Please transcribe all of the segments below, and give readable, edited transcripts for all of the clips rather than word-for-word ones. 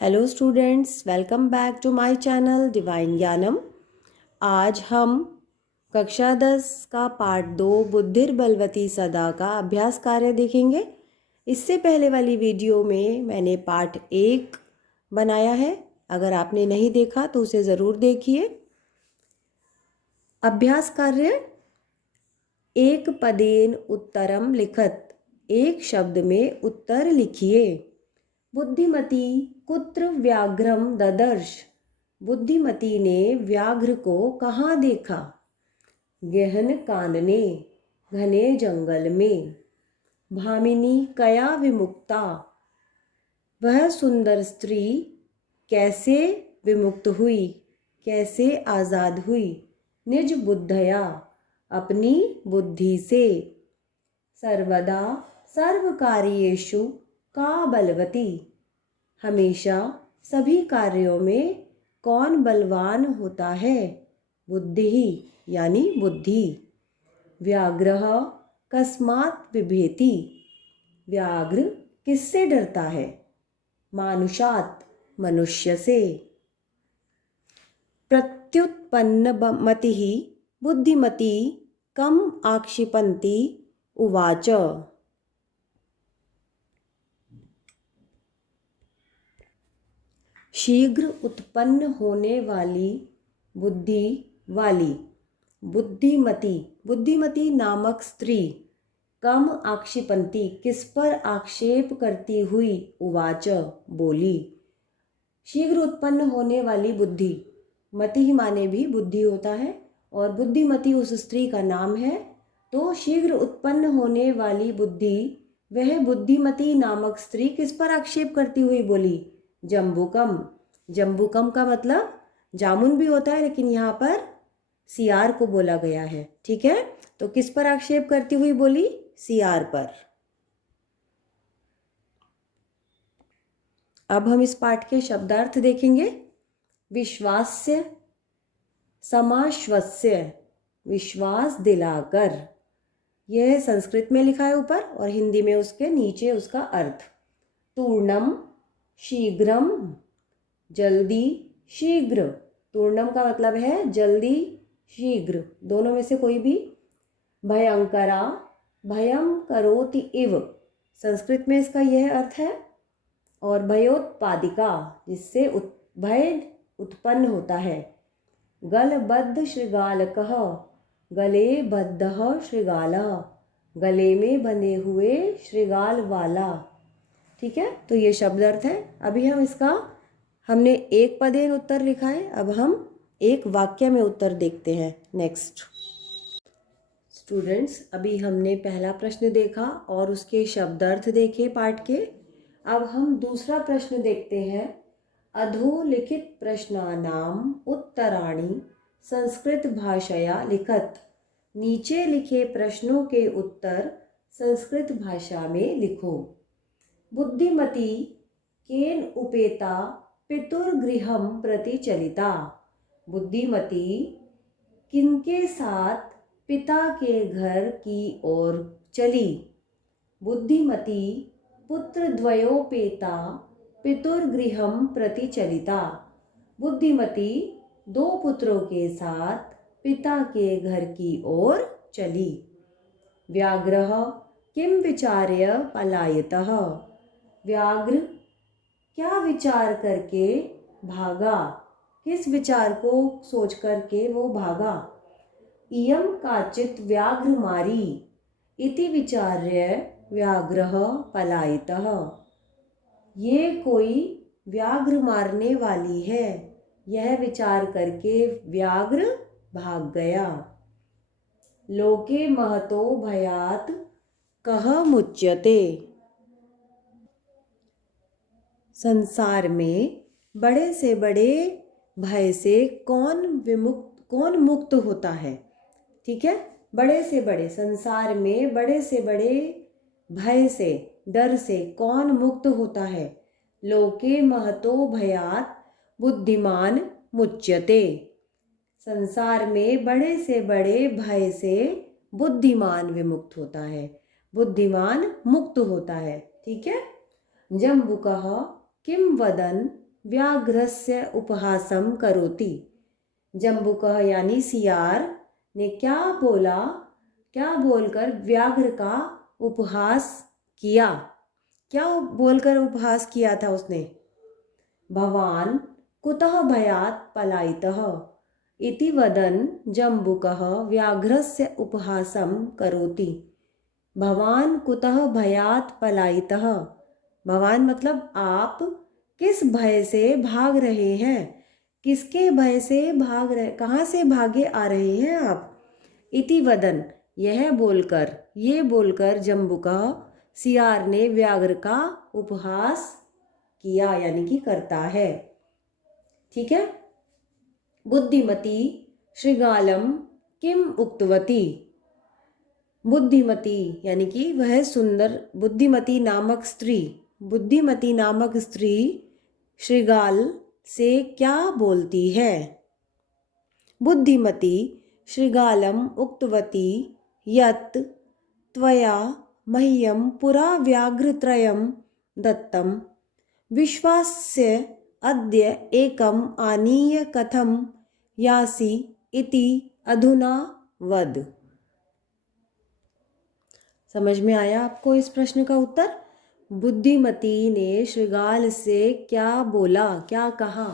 Hello students, welcome back to my channel divine Gyanam. आज हम कक्षा 10 का पार्ट 2 बुद्धिर बलवती सदा का अभ्यास कार्य देखेंगे। इससे पहले वाली वीडियो में मैंने पार्ट 1 बनाया है। अगर आपने नहीं देखा तो उसे ज़रूर देखिए। अभ्यास कार्य एक पदेन उत्तरम लिखत, एक शब्द में उत्तर लिखिए। बुद्धिमती कुत्र व्याघ्रम ददर्श, बुद्धिमती ने व्याघ्र को कहाँ देखा? गहन कानने, घने जंगल में। भामिनी कया विमुक्ता, वह सुंदर स्त्री कैसे विमुक्त हुई, कैसे आज़ाद हुई? निज बुद्धया, अपनी बुद्धि से। सर्वदा सर्वकार्येषु का बलवती, हमेशा सभी कार्यों में कौन बलवान होता है? बुद्धि ही, यानी बुद्धि। व्याघ्रः कस्मात् बिभेति, व्याघ्र किससे डरता है? मानुषात्, मनुष्य से। प्रत्युत्पन्नमतिः बुद्धिमती कम आक्षिपन्ति उवाच, शीघ्र उत्पन्न होने वाली बुद्धि वाली बुद्धिमती, बुद्धिमती नामक स्त्री कम आक्षिपंती, किस पर आक्षेप करती हुई? उवाच, बोली। शीघ्र उत्पन्न होने वाली बुद्धि, मति ही माने भी बुद्धि होता है और बुद्धिमती उस स्त्री का नाम है। तो शीघ्र उत्पन्न होने वाली बुद्धि, वह बुद्धिमती नामक स्त्री किस पर आक्षेप करती हुई बोली? जम्बुकम। जम्बुकम का मतलब जामुन भी होता है, लेकिन यहाँ पर सियार को बोला गया है। ठीक है, तो किस पर आक्षेप करती हुई बोली? सियार पर। अब हम इस पाठ के शब्दार्थ देखेंगे। विश्वास्य, समाश्वस्य, विश्वास दिलाकर। यह संस्कृत में लिखा है ऊपर और हिंदी में उसके नीचे उसका अर्थ। तूर्णम, शीघ्रम, जल्दी, शीघ्र। तूर्णम का मतलब है जल्दी, शीघ्र, दोनों में से कोई भी। भयंकरा, भयम करोति इव, संस्कृत में इसका यह अर्थ है। और भयोत्पादिका, जिससे भय उत्पन्न होता है। गलबद्ध शृगालकः, गले बद्ध शृगालः, गले में बंधे हुए शृगाल वाला। ठीक है, तो ये शब्द अर्थ है। अभी हम इसका, हमने एक पदेन उत्तर लिखा है, अब हम एक वाक्य में उत्तर देखते हैं। नेक्स्ट स्टूडेंट्स, अभी हमने पहला प्रश्न देखा और उसके शब्दार्थ देखे पाठ के। अब हम दूसरा प्रश्न देखते हैं। अधोलिखित प्रश्नानाम उत्तराणि संस्कृत भाषया लिखत, नीचे लिखे प्रश्नों के उत्तर संस्कृत भाषा में लिखो। बुद्धिमती केन उपेता पितुर्गृहं प्रति चलिता, बुद्धिमती किनके साथ पिता के घर की ओर चली? बुद्धिमती पुत्रद्वयोपेता पितुर्गृहं प्रति चलिता, बुद्धिमती दो पुत्रों के साथ पिता के घर की ओर चली। व्याघ्रः किम विचार्य पलायतः, व्याघ्र क्या विचार करके भागा? किस विचार को सोच करके वो भागा? इयं काचित् व्याघ्रमारी इति विचार्य व्याघ्रः पलायितः, ये कोई व्याघ्र मारने वाली है, यह विचार करके व्याघ्र भाग गया। लोके महतो भयात् कः मुच्यते, संसार में बड़े से बड़े भय से कौन मुक्त होता है? ठीक है, बड़े से बड़े संसार में बड़े से बड़े भय से, डर से कौन मुक्त होता है? लोके महतो भयात् बुद्धिमान मुच्यते, संसार में बड़े से बड़े भय से बुद्धिमान विमुक्त होता है, बुद्धिमान मुक्त होता है। ठीक है। जम्बुकः किं वदन् व्याघ्रस्य उपहासं करोति। जम्बुकः यानी सियार ने क्या बोला, क्या बोलकर व्याघ्र का उपहास किया? क्या बोलकर उपहास किया था उसने? भवान कुतः भयात् पलायितः इति वदन् जम्बुकः व्याघ्रस्य उपहासं करोति। भवान कुतः भयात् पलायितः, भवान मतलब आप किस भय से भाग रहे हैं? किसके भय से भाग रहे, कहाँ से भागे आ रहे हैं आप? इति वदन, यह बोलकर, ये बोलकर जम्बुका सियार ने व्याघ्र का उपहास किया, यानी कि करता है। ठीक है। बुद्धिमती श्रृगालम किम उक्तवती। बुद्धिमती यानी कि वह सुंदर, बुद्धिमती नामक स्त्री, बुद्धिमती नामक स्त्री श्रृगाल से क्या बोलती है? बुद्धिमती श्रृगालम उक्तवती यत् त्वया मह्यं पुरा व्याघ्रत्रयं दत्तं, विश्वास्य अद्य एकम् आनीय कथं यासि इति अधुना वद। समझ में आया आपको इस प्रश्न का उत्तर? बुद्धिमती ने श्रृगाल से क्या बोला, क्या कहा?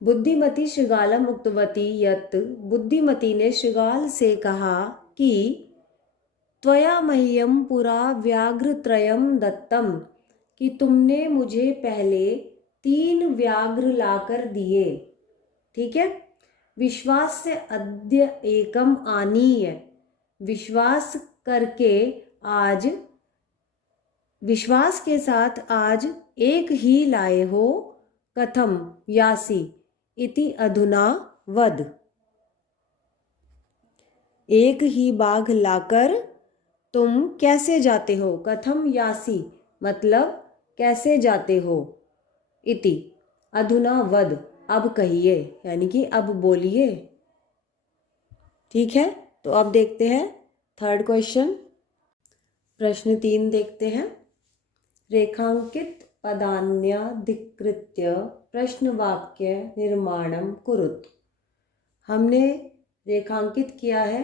बुद्धिमती श्रृगालम उक्तवती यत्, बुद्धिमती ने श्रृगाल से कहा कि त्वया मह्यं पुरा व्याघ्रत्रयं दत्तम, कि तुमने मुझे पहले 3 व्याघ्र लाकर दिए। ठीक है। विश्वास से अद्य एकम आनीय, विश्वास करके आज, विश्वास के साथ आज एक ही लाए हो। कथम यासी इति अधुना वद, एक ही बाघ लाकर तुम कैसे जाते हो? कथम यासी मतलब कैसे जाते हो? इति अधुना वद, अब कहिए, यानी कि अब बोलिए। ठीक है। तो अब देखते हैं थर्ड क्वेश्चन। प्रश्न 3 देखते हैं। रेखांकित पदान्याधिकृत्य प्रश्नवाक्य निर्माणम कुरुत। हमने रेखांकित किया है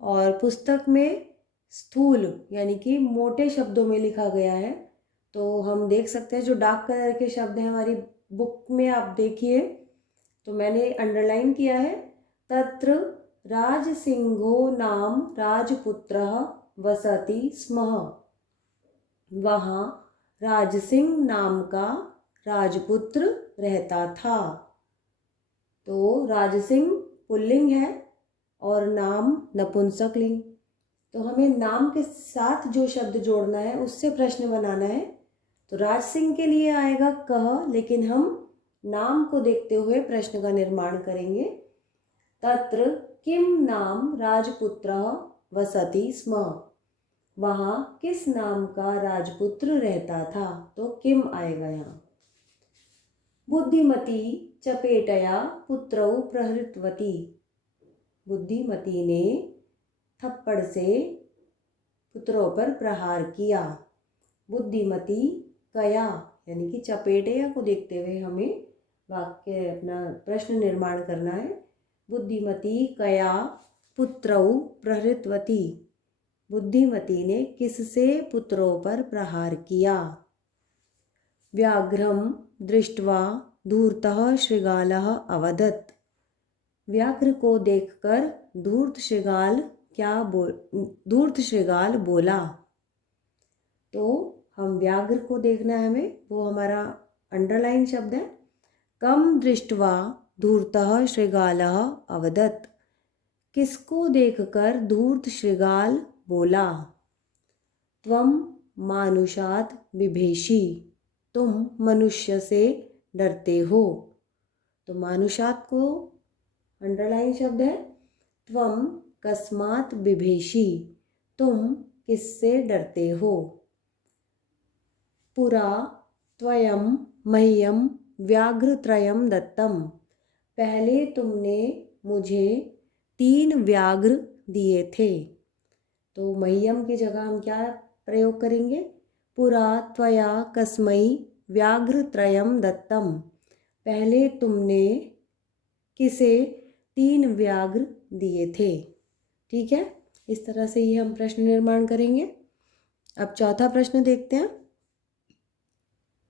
और पुस्तक में स्थूल यानी कि मोटे शब्दों में लिखा गया है। तो हम देख सकते हैं जो डार्क कलर के शब्द हैं हमारी बुक में, आप देखिए। तो मैंने अंडरलाइन किया है, तत्र राजसिंहो नाम राजपुत्रः वसति स्म। वहाँ राजसिंह नाम का राजपुत्र रहता था। तो राजसिंह पुल्लिंग है और नाम नपुंसकलिंग। तो हमें नाम के साथ जो शब्द जोड़ना है उससे प्रश्न बनाना है। तो राज सिंह के लिए आएगा कह, लेकिन हम नाम को देखते हुए प्रश्न का निर्माण करेंगे। तत्र किम नाम राजपुत्रः वसति स्म, वहाँ किस नाम का राजपुत्र रहता था? तो किम आएगा यहाँ। बुद्धिमती चपेटया पुत्रौ प्रहृतवती, बुद्धिमती ने थप्पड़ से पुत्रों पर प्रहार किया। बुद्धिमती कया यानी कि चपेटया को देखते हुए हमें वाक्य, अपना प्रश्न निर्माण करना है। बुद्धिमती कया पुत्रौ प्रहृतवती, बुद्धिमती ने किससे पुत्रों पर प्रहार किया। व्याघ्रम दृष्ट्वा धूर्तः शृगालः अवदत्, व्याघ्र को देखकर धूर्त शृगाल बोला। तो हम व्याघ्र को देखना है हमें, वो हमारा अंडरलाइन शब्द है। कम दृष्ट्वा धूर्तः शृगालः अवदत्, किसको देखकर धूर्त शृगाल बोला। त्वं मानुषात् बिभेषि, तुम मनुष्य से डरते हो। तो मानुषात् को अंडरलाइन शब्द है। त्वं कस्मात् बिभेषि, तुम किससे डरते हो। पुरा त्वयं मह्यं व्याघ्रत्रयं दत्तं, पहले तुमने मुझे 3 व्याघ्र दिए थे। तो मह्यम की जगह हम क्या प्रयोग करेंगे? पुरा त्वया कस्मै व्याघ्रत्रयं दत्तम, पहले तुमने किसे 3 व्याघ्र दिए थे। ठीक है, इस तरह से ही हम प्रश्न निर्माण करेंगे। अब चौथा प्रश्न देखते हैं।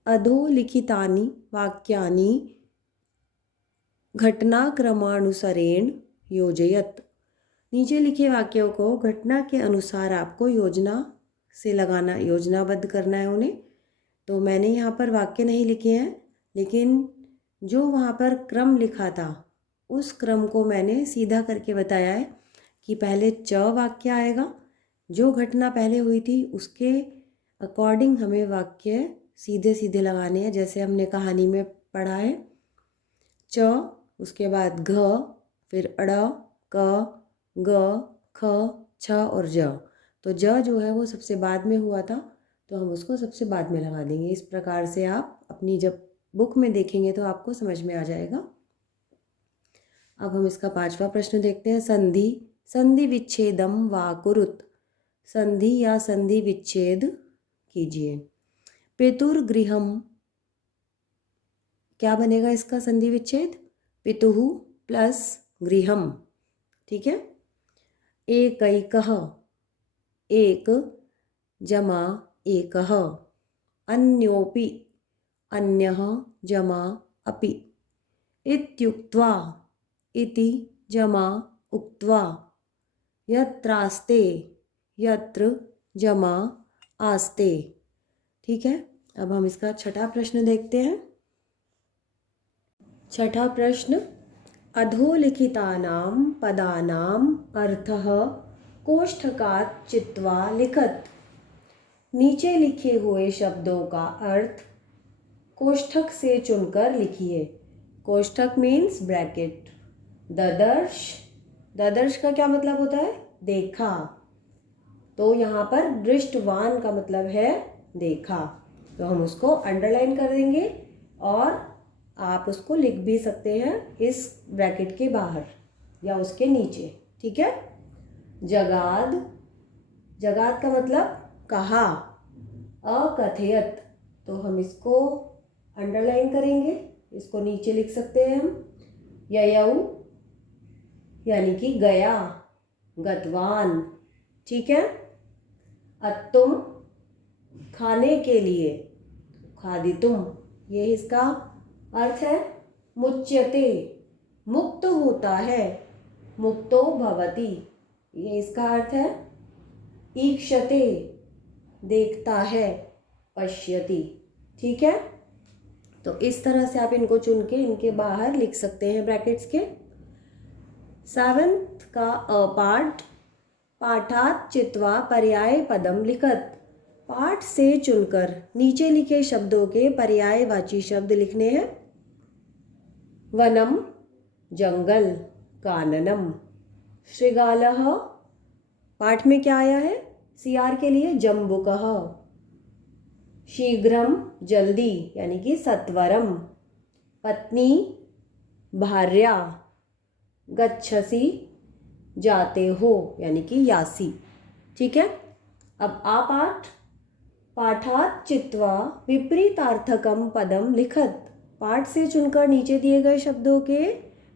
अधोलिखितानि वाक्यानि घटनाक्रमानुसारेण योजयत, नीचे लिखे वाक्यों को घटना के अनुसार आपको योजना से लगाना, योजनाबद्ध करना है उन्हें। तो मैंने यहाँ पर वाक्य नहीं लिखे हैं, लेकिन जो वहाँ पर क्रम लिखा था उस क्रम को मैंने सीधा करके बताया है कि पहले च वाक्य आएगा, जो घटना पहले हुई थी उसके अकॉर्डिंग हमें वाक्य सीधे सीधे लगाने हैं, जैसे हमने कहानी में पढ़ा है। च, उसके बाद घ, फिर अड़, क, ग, ख, छ और ज। तो ज जो है वो सबसे बाद में हुआ था, तो हम उसको सबसे बाद में लगा देंगे। इस प्रकार से आप अपनी जब बुक में देखेंगे तो आपको समझ में आ जाएगा। अब हम इसका 5वां प्रश्न देखते हैं। संधि, संधि विच्छेदम वा कुरुत, संधि या संधि विच्छेद कीजिए। पितुर्गृहम, क्या बनेगा इसका संधि विच्छेद? पितुः प्लस गृहम। ठीक है, एकैकः, एक जमा एकः, अन्योपि, अन्यः जमा अपि, इत्युक्त्वा, इति जमा उक्त्वा, यत्रास्ते, यत्र जमा आस्ते। ठीक है, अब हम इसका 6ठा प्रश्न देखते हैं। 6ठा प्रश्न, अधोलिखितानां पदानाम् अर्थः कोष्ठकात् चित्वा लिखत, नीचे लिखे हुए शब्दों का अर्थ कोष्ठक से चुनकर लिखिए। कोष्ठक मीन्स ब्रैकेट। ददर्श, ददर्श का क्या मतलब होता है? देखा। तो यहाँ पर दृष्टवान का मतलब है देखा, तो हम उसको अंडरलाइन कर देंगे और आप उसको लिख भी सकते हैं इस ब्रैकेट के बाहर या उसके नीचे। ठीक है, जगाद, जगाद का मतलब कहा। अकथयत, तो हम इसको अंडरलाइन करेंगे, इसको नीचे लिख सकते हैं हम। ययौ यानी कि गया, गतवान। ठीक है, अत्तुम खाने के लिए, खादितुम, ये इसका अर्थ है। मुच्यते मुक्त होता है, मुक्तो भवति, ये इसका अर्थ है। ईक्षते देखता है, पश्यति। ठीक है, तो इस तरह से आप इनको चुन के इनके बाहर लिख सकते हैं ब्रैकेट्स के। 7th का पाठ, पाठात् चित्वा पर्याय पदम लिखत, पाठ से चुनकर नीचे लिखे शब्दों के पर्यायवाची शब्द लिखने हैं। वनम जंगल, काननम। श्रृगालः, पाठ में क्या आया है? सीआर के लिए जम्बुकः। शीघ्रम जल्दी यानी कि सत्वरम। पत्नी भार्या। गच्छसि जाते हो यानी कि यासी। ठीक है, अब पाठ, पाठात् चित्वा विपरीतार्थकम पदम लिखत, पाठ से चुनकर नीचे दिए गए शब्दों के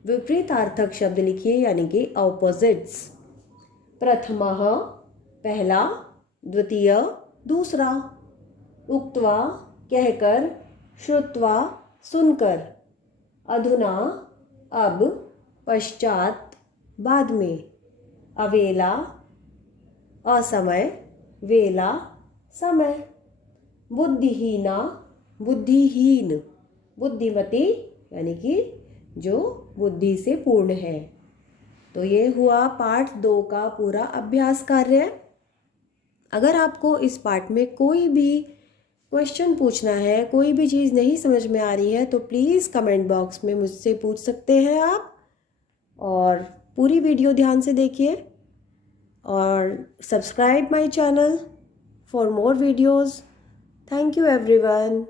विपरीतार्थक शब्द लिखिए यानी कि ऑपोजिट्स। प्रथमः पहला, द्वितीय दूसरा, उक्त्वा कहकर, श्रुत्वा सुनकर, अधुना अब, पश्चात बाद में, अवेला असमय, वेला समय, बुद्धिहीना बुद्धिहीन, बुद्धिमती यानी कि जो बुद्धि से पूर्ण है। तो ये हुआ पाठ 2 का पूरा अभ्यास कार्य। अगर आपको इस पाठ में कोई भी क्वेश्चन पूछना है, कोई भी चीज़ नहीं समझ में आ रही है, तो प्लीज़ कमेंट बॉक्स में मुझसे पूछ सकते हैं आप। और पूरी वीडियो ध्यान से देखिए और subscribe my channel for more videos. Thank you everyone.